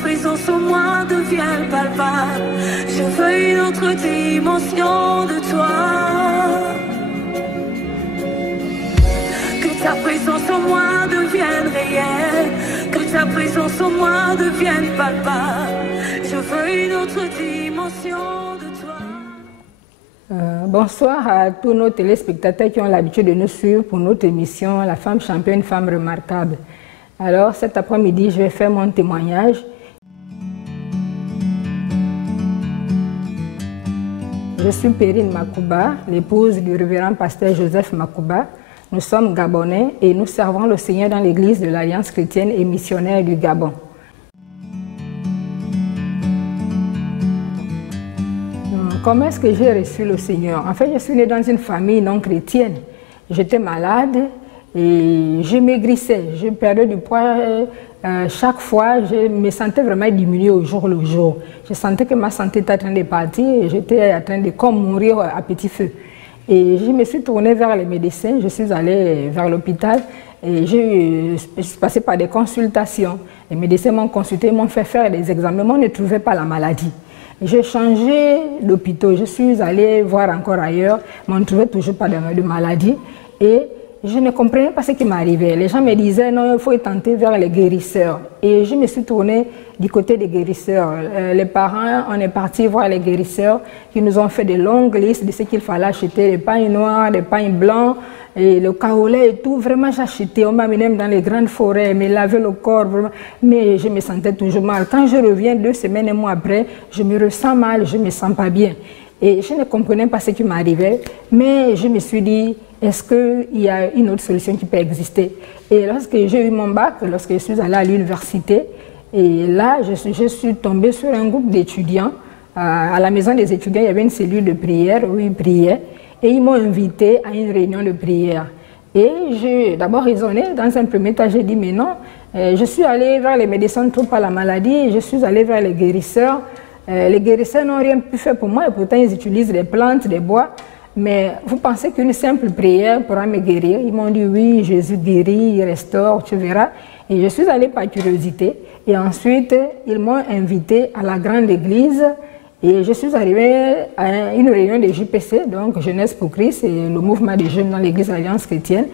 présence en moi devienne palpable. Je veux une autre dimension de toi. Que ta présence en moi devienne réelle. Que ta présence en moi devienne palpable. Je veux une autre dimension de toi. Bonsoir à tous nos téléspectateurs qui ont l'habitude de nous suivre pour notre émission La femme championne, femme remarquable. Alors cet après-midi, je vais faire mon témoignage. Je suis Perrine Makouba, l'épouse du révérend pasteur Joseph Makouba. Nous sommes Gabonais et nous servons le Seigneur dans l'église de l'Alliance chrétienne et missionnaire du Gabon. Comment est-ce que j'ai reçu le Seigneur? En fait, je suis née dans une famille non chrétienne. J'étais malade et je maigrissais. Je perdais du poids chaque fois. Je me sentais vraiment diminuée au jour le jour. Je sentais que ma santé était en train de partir et j'étais en train de comme mourir à petit feu. Et je me suis tournée vers les médecins. Je suis allée vers l'hôpital et je suis passée par des consultations. Les médecins m'ont consulté, m'ont fait faire des examens, mais on ne trouvait pas la maladie. J'ai changé d'hôpital, je suis allée voir encore ailleurs, mais on ne trouvait toujours pas de maladie. Et je ne comprenais pas ce qui m'arrivait. Les gens me disaient non, il faut tenter vers les guérisseurs. Et je me suis tournée du côté des guérisseurs. Les parents, on est partis voir les guérisseurs qui nous ont fait de longues listes de ce qu'il fallait acheter, des pains noirs, des pains blancs, et le kaolé et tout. Vraiment, j'ai acheté. On m'a amené dans les grandes forêts, me laver le corps, vraiment. Mais je me sentais toujours mal. Quand je reviens 2 semaines et mois après, je me ressens mal, je ne me sens pas bien. Et je ne comprenais pas ce qui m'arrivait, mais je me suis dit, est-ce qu'il y a une autre solution qui peut exister? Et lorsque j'ai eu mon bac, lorsque je suis allée à l'université, et là, je suis tombée sur un groupe d'étudiants. À la maison des étudiants, il y avait une cellule de prière où ils priaient, et ils m'ont invité à une réunion de prière. Et j'ai d'abord raisonné, dans un premier temps, j'ai dit, mais non, je suis allée vers les médecins ne trouvent pas la maladie, je suis allée vers les guérisseurs. Les guérisseurs n'ont rien pu faire pour moi, et pourtant ils utilisent des plantes, des bois. Mais vous pensez qu'une simple prière pourra me guérir? Ils m'ont dit oui, Jésus guérit, il restaure, tu verras. Et je suis allée par curiosité. Et ensuite, ils m'ont invité à la grande église. Et je suis arrivée à une réunion de JPC, donc Jeunesse pour Christ, et le mouvement des jeunes dans l'église de l'Alliance chrétienne.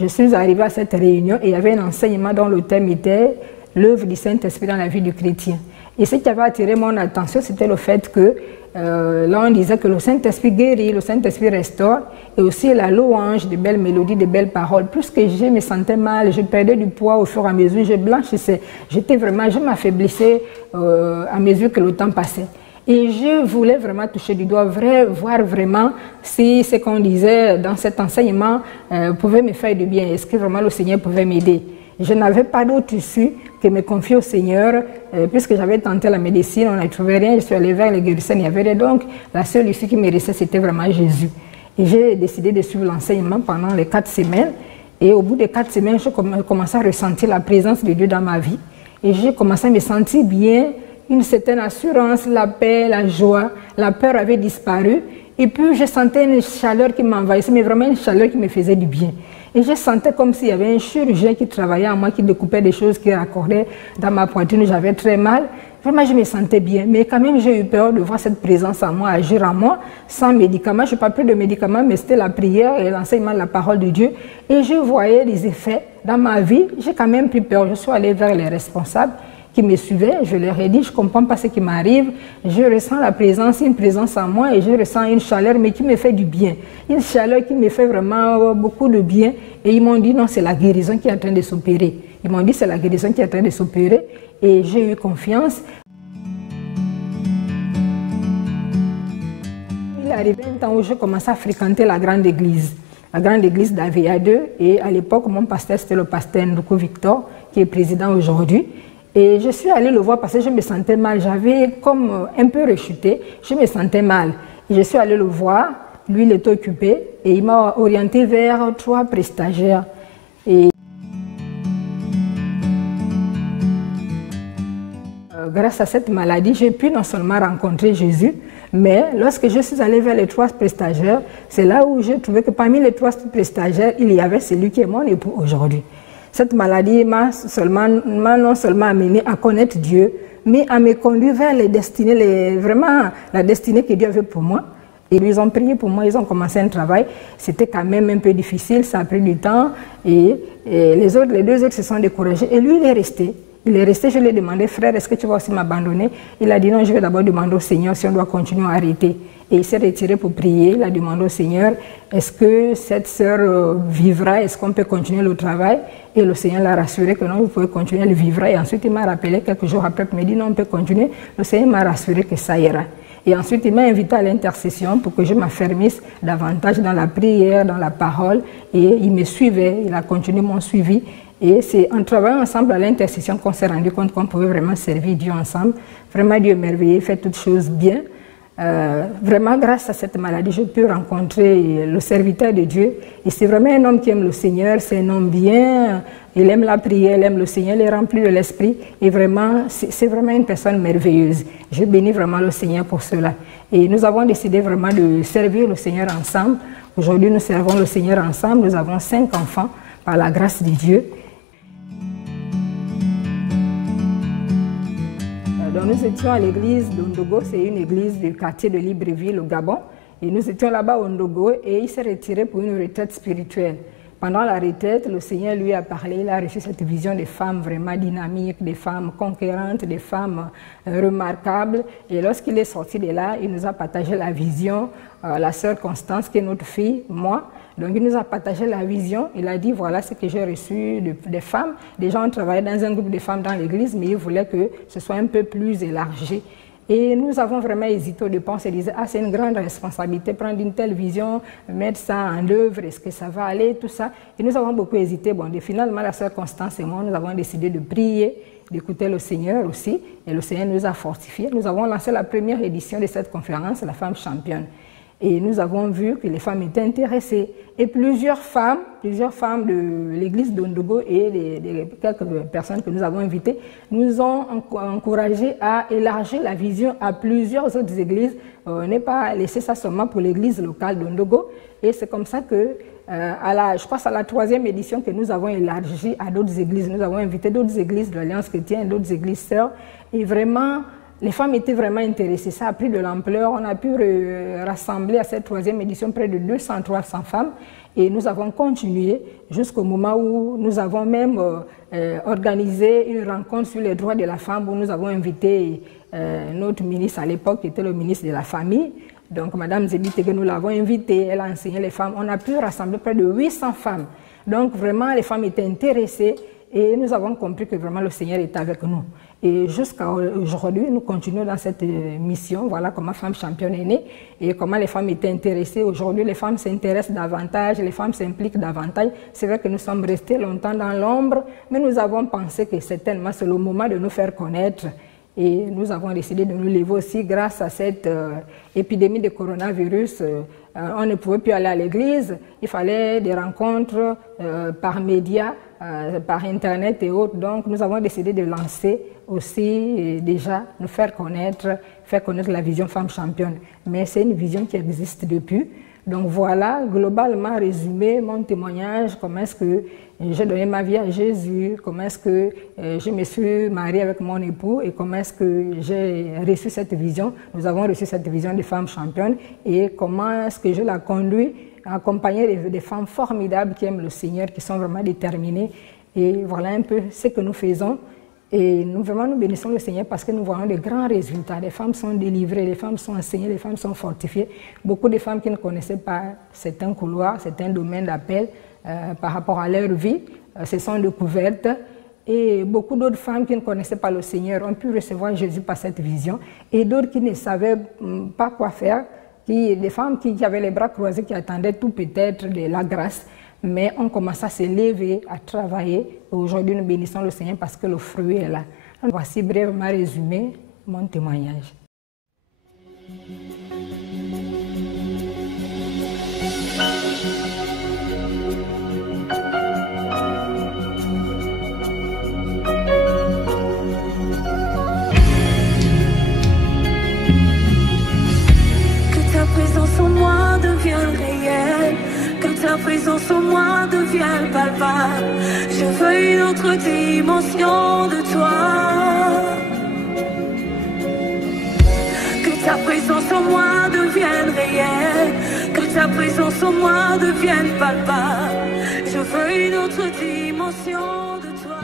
Je suis arrivée à cette réunion et il y avait un enseignement dont le thème était l'œuvre du Saint-Esprit dans la vie du chrétien. Et ce qui avait attiré mon attention, c'était le fait que là on disait que le Saint-Esprit guérit, le Saint-Esprit restaure, et aussi la louange, de belles mélodies, de belles paroles. Plus que je me sentais mal, je perdais du poids au fur et à mesure, je blanchissais, je m'affaiblissais à mesure que le temps passait. Et je voulais vraiment toucher du doigt, voir vraiment si ce qu'on disait dans cet enseignement pouvait me faire du bien, est-ce que vraiment le Seigneur pouvait m'aider. Je n'avais pas d'autre issue que me confier au Seigneur, puisque j'avais tenté la médecine, on n'a trouvé rien, je suis allée vers les guérisseurs, il n'y avait rien. Donc, la seule issue qui me restait, c'était vraiment Jésus. Et j'ai décidé de suivre l'enseignement pendant les 4 semaines. Et au bout des 4 semaines, j'ai commencé à ressentir la présence de Dieu dans ma vie. Et j'ai commencé à me sentir bien, une certaine assurance, la paix, la joie, la peur avait disparu. Et puis, je sentais une chaleur qui m'envahissait, mais vraiment une chaleur qui me faisait du bien. Et je sentais comme s'il y avait un chirurgien qui travaillait en moi, qui découpait des choses, qui raccordait dans ma poitrine. J'avais très mal. Vraiment, je me sentais bien. Mais quand même, j'ai eu peur de voir cette présence en moi, agir en moi, sans médicaments. Je n'ai pas pris de médicaments, mais c'était la prière et l'enseignement de la parole de Dieu. Et je voyais les effets dans ma vie. J'ai quand même pris peur. Je suis allée vers les responsables qui me suivaient. Je leur ai dit, je ne comprends pas ce qui m'arrive. Je ressens la présence, une présence en moi, et je ressens une chaleur, mais qui me fait du bien. Une chaleur qui me fait vraiment beaucoup de bien. Et ils m'ont dit, non, c'est la guérison qui est en train de s'opérer. Ils m'ont dit, c'est la guérison qui est en train de s'opérer. Et j'ai eu confiance. Il est arrivé un temps où je commençais à fréquenter la grande église d'Avea 2. Et à l'époque, mon pasteur, c'était le pasteur Ndoukou Victor, qui est président aujourd'hui. Et je suis allée le voir parce que je me sentais mal. J'avais comme un peu rechuté. Je me sentais mal. Et je suis allée le voir. Lui, il était occupé. Et il m'a orienté vers 3 prestataires. Et grâce à cette maladie, j'ai pu non seulement rencontrer Jésus, mais lorsque je suis allée vers les 3 prestataires, c'est là où j'ai trouvé que parmi les 3 prestataires, il y avait celui qui est mon époux aujourd'hui. Cette maladie m'a non seulement amené à connaître Dieu, mais à me conduire vers les destinées, vraiment la destinée que Dieu avait pour moi. Et ils ont prié pour moi, ils ont commencé un travail. C'était quand même un peu difficile, ça a pris du temps. Et les deux autres se sont découragés. Et lui, il est resté. Il est resté, je lui ai demandé, frère, est-ce que tu vas aussi m'abandonner? Il a dit non, je vais d'abord demander au Seigneur si on doit continuer à arrêter. Et il s'est retiré pour prier. Il a demandé au Seigneur, est-ce que cette sœur vivra? Est-ce qu'on peut continuer le travail? Et le Seigneur l'a rassuré que non, vous pouvez continuer, elle vivra. Et ensuite, il m'a rappelé quelques jours après, il m'a dit non, on peut continuer. Le Seigneur m'a rassuré que ça ira. Et ensuite, il m'a invité à l'intercession pour que je m'affermisse davantage dans la prière, dans la parole. Et il me suivait, il a continué mon suivi. Et c'est en travaillant ensemble à l'intercession qu'on s'est rendu compte qu'on pouvait vraiment servir Dieu ensemble. Vraiment, Dieu est merveilleux, fait toutes choses bien. Vraiment, grâce à cette maladie, j'ai pu rencontrer le serviteur de Dieu. Et c'est vraiment un homme qui aime le Seigneur, c'est un homme bien, il aime la prière, il aime le Seigneur, il est rempli de l'Esprit. Et vraiment, c'est vraiment une personne merveilleuse. Je bénis vraiment le Seigneur pour cela. Et nous avons décidé vraiment de servir le Seigneur ensemble. Aujourd'hui, nous servons le Seigneur ensemble. Nous avons 5 enfants par la grâce de Dieu. Donc nous étions à l'église d'Ondogo, c'est une église du quartier de Libreville au Gabon. Et nous étions là-bas à Ondogo et il s'est retiré pour une retraite spirituelle. Pendant la retraite, le Seigneur lui a parlé, il a reçu cette vision des femmes vraiment dynamiques, des femmes conquérantes, des femmes remarquables. Et lorsqu'il est sorti de là, il nous a partagé la vision, la sœur Constance, qui est notre fille, moi. Donc il nous a partagé la vision, il a dit voilà ce que j'ai reçu des femmes. Des gens travaillaient dans un groupe de femmes dans l'église, mais ils voulaient que ce soit un peu plus élargi. Et nous avons vraiment hésité au départ, on se disait ah c'est une grande responsabilité, prendre une telle vision, mettre ça en œuvre, est-ce que ça va aller, tout ça. Et nous avons beaucoup hésité. Bon, finalement la sœur Constance et moi, nous avons décidé de prier, d'écouter le Seigneur aussi, et le Seigneur nous a fortifiés. Nous avons lancé la première édition de cette conférence, la femme championne. Et nous avons vu que les femmes étaient intéressées. Et plusieurs femmes de l'église d'Ondogo et quelques personnes que nous avons invitées nous ont encouragés à élargir la vision à plusieurs autres églises. On n'est pas laissé ça seulement pour l'église locale d'Ondogo. Et c'est comme ça que, je crois que c'est à la 3e édition que nous avons élargi à d'autres églises. Nous avons invité d'autres églises de l'Alliance chrétienne, d'autres églises sœurs. Et vraiment, les femmes étaient vraiment intéressées, ça a pris de l'ampleur. On a pu rassembler à cette 3e édition près de 200-300 femmes et nous avons continué jusqu'au moment où nous avons même organisé une rencontre sur les droits de la femme où nous avons invité notre ministre à l'époque qui était le ministre de la Famille. Donc Mme Zébite, nous l'avons invitée, elle a enseigné les femmes. On a pu rassembler près de 800 femmes. Donc vraiment les femmes étaient intéressées et nous avons compris que vraiment le Seigneur est avec nous. Et jusqu'à aujourd'hui, nous continuons dans cette mission. Voilà comment Femme Championne est née et comment les femmes étaient intéressées. Aujourd'hui, les femmes s'intéressent davantage, les femmes s'impliquent davantage. C'est vrai que nous sommes restés longtemps dans l'ombre, mais nous avons pensé que certainement c'est le moment de nous faire connaître. Et nous avons décidé de nous lever aussi grâce à cette épidémie de coronavirus. On ne pouvait plus aller à l'église, il fallait des rencontres par médias, par Internet et autres. Donc nous avons décidé de lancer aussi déjà nous faire connaître la vision Femme Championne. Mais c'est une vision qui existe depuis. Donc voilà, globalement résumé mon témoignage, comment est-ce que j'ai donné ma vie à Jésus, comment est-ce que je me suis mariée avec mon époux et comment est-ce que j'ai reçu cette vision. Nous avons reçu cette vision de Femme Championne et comment est-ce que je la conduis, accompagnée des femmes formidables qui aiment le Seigneur, qui sont vraiment déterminées. Et voilà un peu ce que nous faisons. Et nous bénissons le Seigneur parce que nous voyons de grands résultats. Les femmes sont délivrées, les femmes sont enseignées, les femmes sont fortifiées. Beaucoup de femmes qui ne connaissaient pas certains couloirs, certains domaines d'appel par rapport à leur vie, se sont découvertes. Et beaucoup d'autres femmes qui ne connaissaient pas le Seigneur ont pu recevoir Jésus par cette vision. Et d'autres qui ne savaient pas quoi faire, des femmes qui avaient les bras croisés, qui attendaient tout peut-être de la grâce. Mais on commence à se lever, à travailler. Aujourd'hui, nous bénissons le Seigneur parce que le fruit est là. Voici brièvement résumé mon témoignage. Que ta présence en moi devienne réelle. Que ta présence en moi devienne palpable. Je veux une autre dimension de toi. ta présence en moi devienne réelle, que ta présence en moi devienne palpable. Je veux une autre dimension de toi.